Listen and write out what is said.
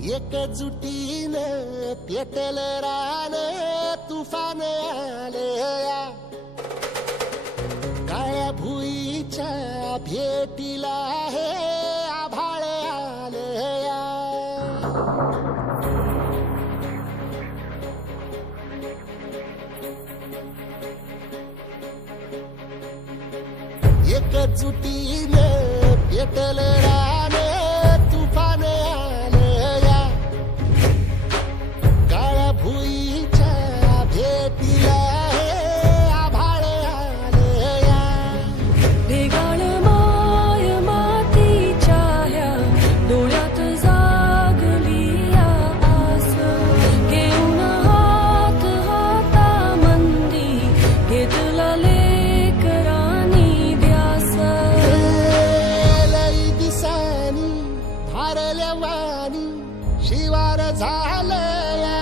एकजुटीने पेटल रान तुफान आलया काळ्या भुईच्या भेटीला हे आभाळ आलया एकजुटीने पेटल रान तुफान आलया काळ्या भुईच्या भेटीला हे आभाळ आलया ढेगाळ माय मातीच्या ह्या डोळ्यात जागली आस घेऊन हात हातामंदी घेतला लेकरांनी ध्यास लई दिसानी भारल्या वाणी शिवार झालया